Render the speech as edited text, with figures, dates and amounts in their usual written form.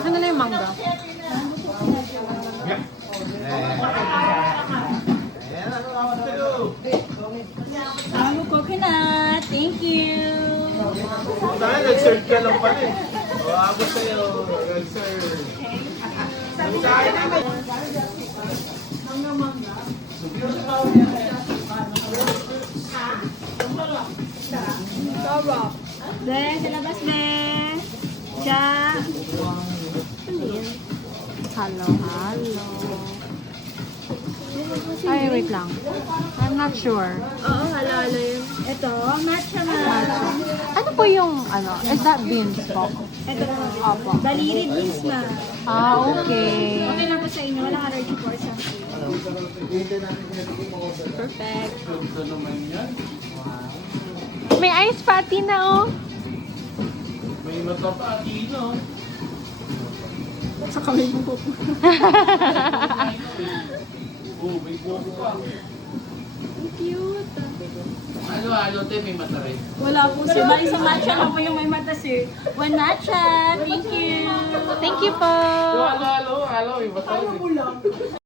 Akin na lang yung mangga. Mango coconut. Thank you. Sana nag-serve ka lang pala eh. O, ako sa'yo. Nag-serve. Be, sa labas, be. Cha. Ano yan? Halo, halo. Ay, wait lang. I'm not sure. Oo, halo-halo yun. Ito, matcha nga. Ano po yung, ano, is that beans po? Ito, Opo. daliri beans ma. Ah, okay. Okay lang po sa inyo, walang allergy for something. Perfect. May ice patty na, oh. May mata pa, Tino. Sa kamay mo po. Oh, may buko pa. Cute. Ano, te, may mata rin. Wala po siya. Bali sa matcha lang po yung may mata, sir. One matcha. Thank you. Thank you po. Halo, may mata rin.